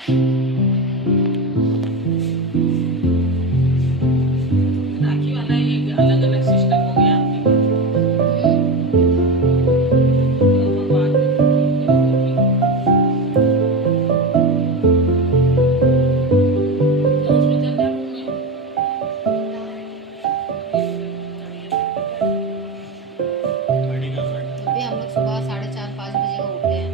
राखी वाला ये अलग अलग सिस्टम हो गया आपके अभी हम लोग सुबह 4:30-5 बजे का उठे हैं।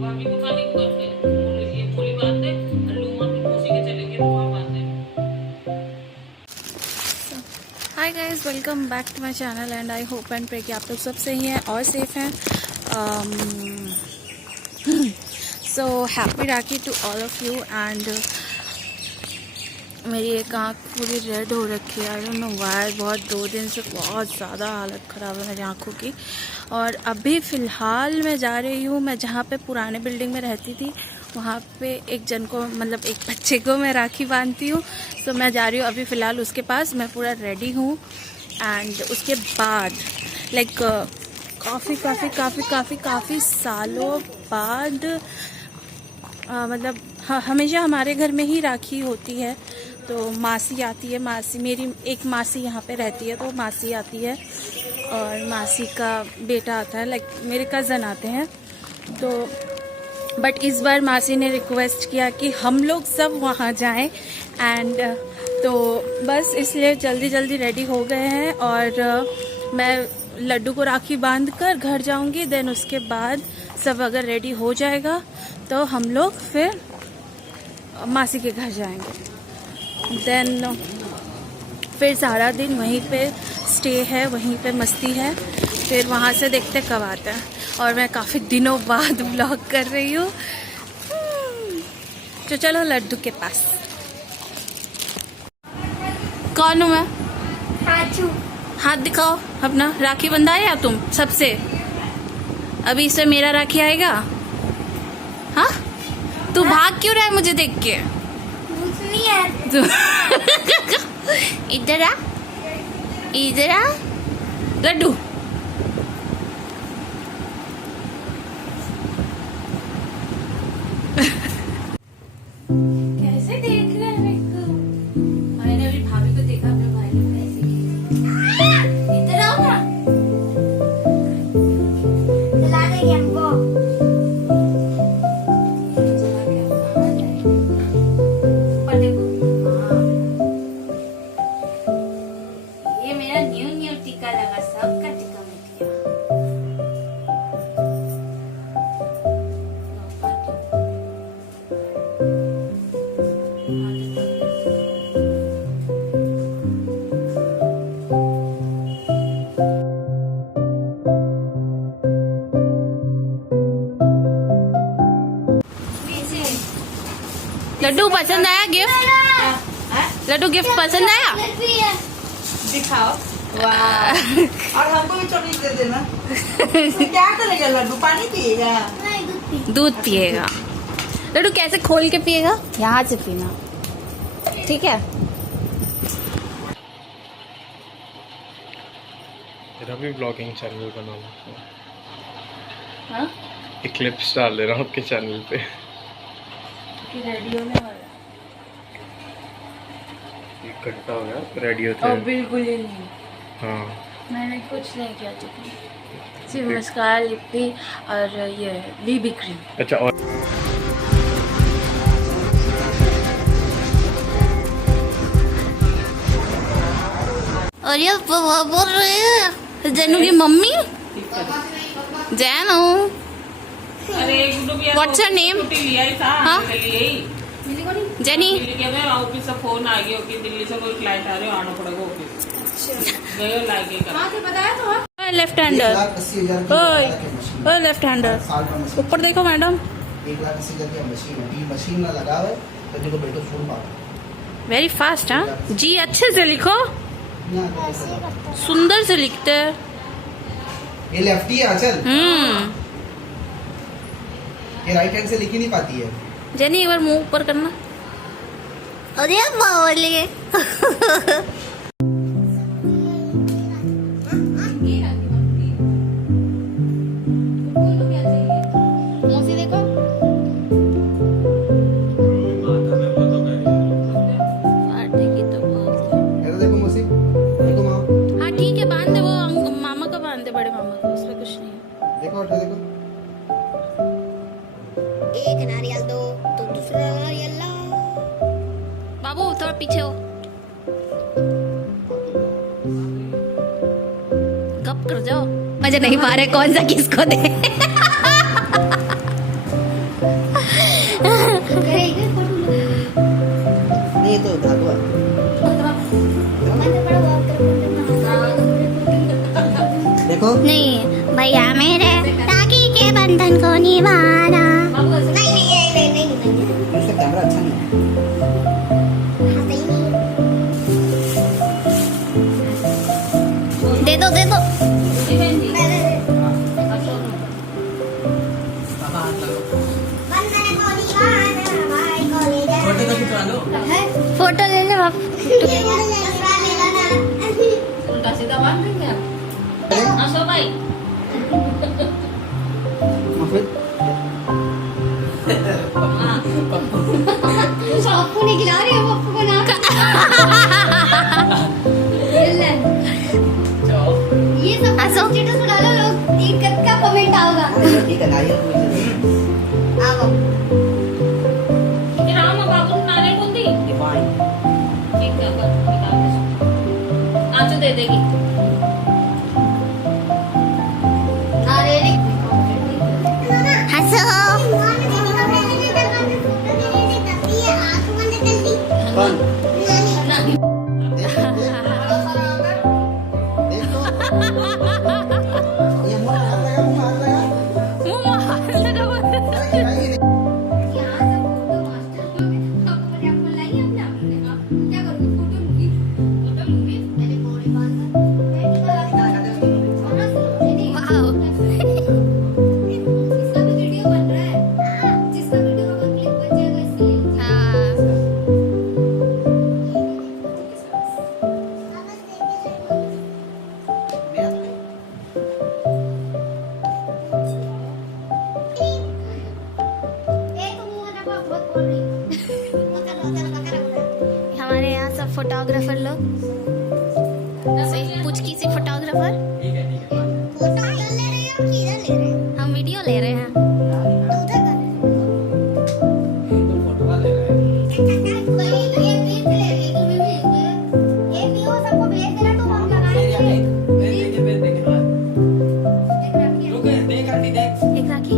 भाभी को खाने को करते हैं ये पूरी बात है। लूमा फिर मौसी के चलेंगे तो वहाँ बात है। Hi guys, welcome back to my channel and I hope and pray कि आप लोग सब सही हैं और सेफ हैं। So happy Rakhi to all of you. And मेरी एक आँख पूरी रेड हो रखी है, आई डोंट नो व्हाई। बहुत 2 दिन से बहुत ज़्यादा हालत ख़राब है मेरी आँखों की। और अभी फ़िलहाल मैं जा रही हूँ, मैं जहाँ पे पुराने बिल्डिंग में रहती थी वहाँ पे एक जन को, मतलब एक बच्चे को मैं राखी बांधती हूँ। तो मैं जा रही हूँ अभी फ़िलहाल उसके पास। मैं पूरा रेडी हूँ एंड उसके बाद लाइक काफ़ी सालों बाद मतलब हमेशा हमारे घर में ही राखी होती है। तो मासी आती है, मेरी एक मासी यहाँ पे रहती है, तो मासी आती है और मासी का बेटा आता है, लाइक मेरे कज़न आते हैं। तो बट इस बार मासी ने रिक्वेस्ट किया कि हम लोग सब वहाँ जाएं एंड तो बस इसलिए जल्दी रेडी हो गए हैं। और मैं लड्डू को राखी बांध कर घर जाऊँगी। देन उसके बाद सब अगर रेडी हो जाएगा तो हम लोग फिर मासी के घर जाएंगे। देन फिर सारा दिन वहीं पे स्टे है, वहीं पे मस्ती है। फिर वहाँ से देखते कब आता है। और मैं काफ़ी दिनों बाद व्लॉग कर रही हूँ। तो चलो लड्डू के पास। कौन हूँ मैं? हाथ दिखाओ अपना। राखी बंधाया तुम सबसे? अभी इससे मेरा राखी आएगा? हाँ, तू भाग क्यों रहा है मुझे देख के? इधर आ, इधर आ लड्डू। कैसे देख रहे हैं मेरे को? मैंने अभी भाभी को देखा, अपने भाई को कैसे। इधर आओ ना। चला देंगे हमको। लड्डू पसंद आया गिफ्ट? लड्डू गिफ्ट पसंद आया? दिखाओ। वाह। और हमको भी चॉकलेट दे देना। तो क्या करेगा लड्डू? पानी पिएगा? दूध पिएगा। लड्डू कैसे खोल के पिएगा? यहाँ से पीना, ठीक है? मेरा भी ब्लॉगिंग चैनल बनाना। हाँ? एक क्लिप्स डाल दे रहा हूँ आपके चैनल पे। रेडी होने वाला। 1 घंटा हो गया रेडी होते हैं। बिल्कुल ही नहीं। हाँ, मैंने कुछ नहीं किया, सिर्फ मस्कारा, लिपटी और ये बीबी क्रीम। अच्छा। और ये बोल रहे हैं जैनू की मम्मी। जैनू, what's your name? हाँ जेनी। ऑफिस से फोन आ गया कि दिल्ली से कोई क्लाइंट आ रहे हो, आना पड़ेगा ऑफिस। गए लाके लेफ्ट हैंडर, ओए लेफ्ट हैंडर, ऊपर देखो मैडम। 1,80,000 की मशीन ना लगावे तो देखो बेटो फूल पाओ। Very fast. हाँ जी, अच्छे से लिखो, सुंदर से लिखते हैं। ये लेफ्टी है अचल। ये राइट हैंड से लिख ही नहीं पाती है। जेनी एक बार मुंह ऊपर करना। अरे बावली। देखो उठो देखो। एक नारियल दो तो दूसरा नारियल ला। बाबू थोड़ा पीछे हो, गप कर जाओ। मुझे नहीं पा रहे कौन सा किसको दे। नहीं तो धातु है। देखो नहीं भैया मेरे राखी के बंधन को निभाना। नहीं नहीं नहीं नहीं नहीं इसका कैमरा अच्छा नहीं है। दे दो दे दो। फोटो ले ले बाप। उल्टा सीधा बांध देंगे असो भाई। पप्पू ने खिला रही है पप्पू को ना। ये सब स्टेटस में डालो लोग, एक का कमेंट आओगा। ठीक है नारियल आओ राम बाबू नारे बोलती ठीक है कर निकाल दे। आंचू दे देगी। हंसो। कौन ये मुंह हाथ लगा मुंह हाथ लगा मुंह में हाथ लगा हुआ है। यहाँ सब फोटो मास्टर आपको मैंने आपको लाई अपने आपने क्या करूँगी फोटो लूँगी मैंने कोड़ी बांधा मैं इसका भी वीडियो बन रहा है। जिसका वीडियो का क्लिप बन जाएगा इसलिए। हमारे यहाँ सब फोटोग्राफर लोग, पुचकी सी फोटोग्राफर। फोटो ले रहे हैं हम, किधर ले रहे हैं? हम वीडियो ले रहे हैं। एक राखी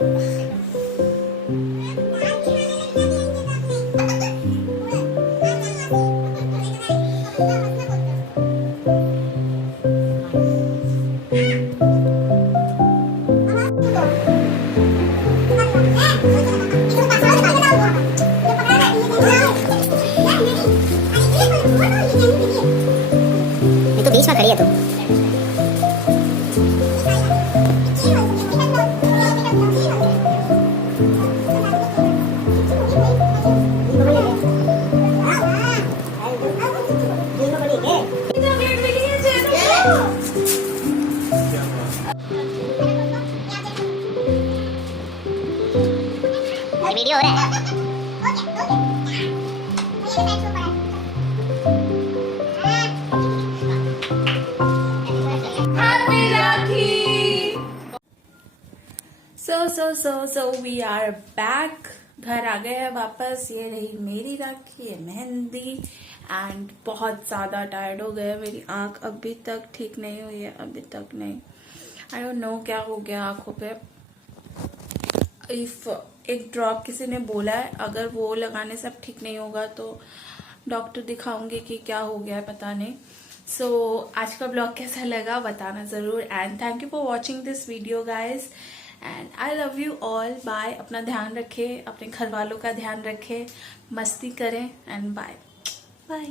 मैं तो बीच में खड़ी है तुम वीडियो हो रहा है So we are back. घर आ गए हैं वापस. ये रही मेरी राखी, ये मेहंदी. एंड बहुत ज़्यादा टायर्ड हो गए. मेरी आँख अभी तक ठीक नहीं हुई है, अभी तक नहीं. आई डोंट नो क्या हो गया आँखों पे. इफ एक ड्रॉप किसी ने बोला है, अगर वो लगाने से अब ठीक नहीं होगा तो डॉक्टर दिखाऊंगी कि क्या हो गया है, पता नहीं. सो आज का ब्लॉग कैसा लगा बताना ज़रूर. And thank you for watching this video guys. And I love you all. Bye. अपना ध्यान रखें, अपने घर वालों का ध्यान रखें, मस्ती करें. And bye bye.